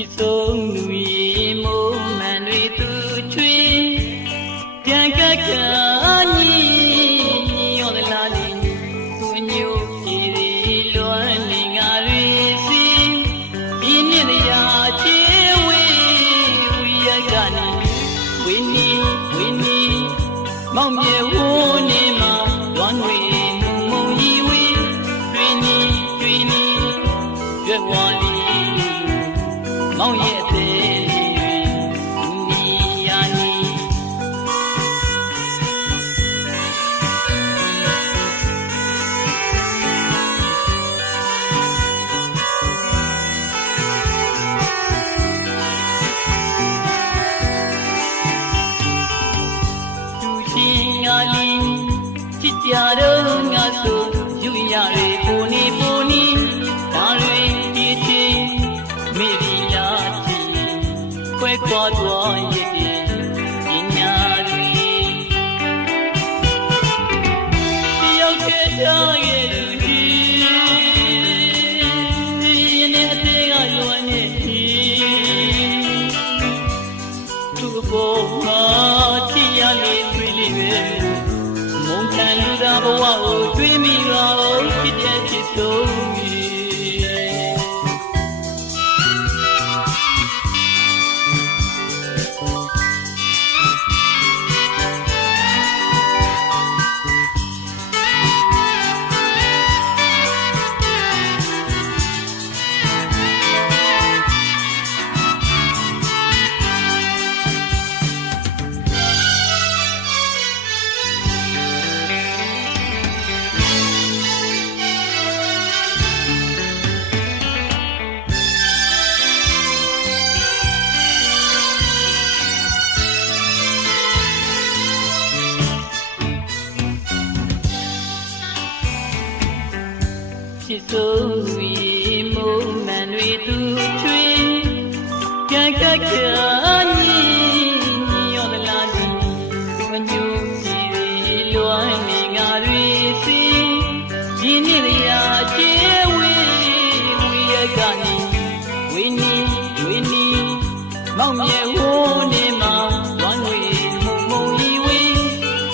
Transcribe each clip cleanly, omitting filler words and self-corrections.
ချစ်ဆုံးလူရေမိုးမှန်တွေသူချွေပြန်ကပ်ခါညီရောသလားလေးသူအညို့ပြည်သည်လွမ်းနေငါတွေစီဒီနေ့တရာချေဝေဝီရကနေဝင်းနီမောင်မြေဝိုးနေမှာဝမ်းတွေမုံကြီးဝေးတွင်နီရွက်ဝါလီမောင်ရဲ့အသေးလေးတွေနီယာနီသူချင်းငါလီချစ်ကြတော့ငါဆိုယူရရေပုံနေဒါတွေဒီချင်းမိဒီလာချီခွဲခွာသွားရည်ဒီညာတွေတယောက်တည်းထားရဲ့လူကြီးနေအသေးကလွမ်းနေသူ့ဘောမှာချီရလေးတွေ့လိမ့်မယ်မုန်းခံလူသားဘဝကိုတွေးမိတော့ဖြစ်တဲ့ဖြစ်ဆုံးချစ်ဆုံးလူရေမိုးမှန်တွေသူချွေပြန်ကပ်ခါညီရောသလားဒီမညူစီတွေလွမ်းနေငါတွေစီဒီနေ့တရာချေဝေရကနေဝင်းနီမောင်မြေဝိုးနေမှာဝမ်းတွေမုံကြီးဝေး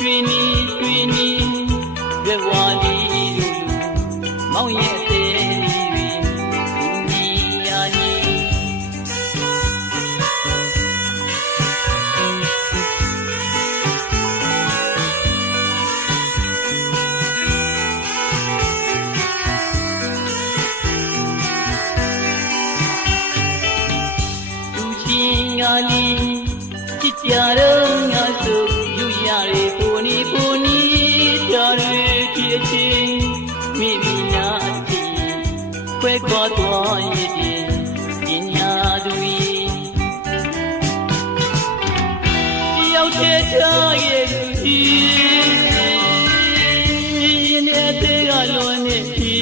တွင်နီရွက်ဝါလီမောင်ရဲ့အသေးလေးတွေညီယာညီသူချင်းငါလီချစ်ကြတော့ငါဆိုယူရရေပုံနီဒါတွေဖြစ်ချင်းမိမိနာတီခွဲခွာသွားရည်ပညာတွေတယောက်တည်းထားရဲ့လူကြီးနေသေးကလွန်နေပြီ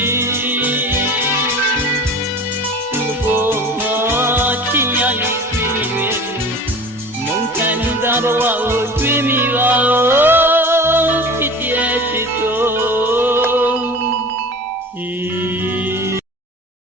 သူ့ဘောမှာချစ်မြလေးတွေ့မိရဲ့မုန်းခံလူသားဘဝကိုတွေ့မိပါ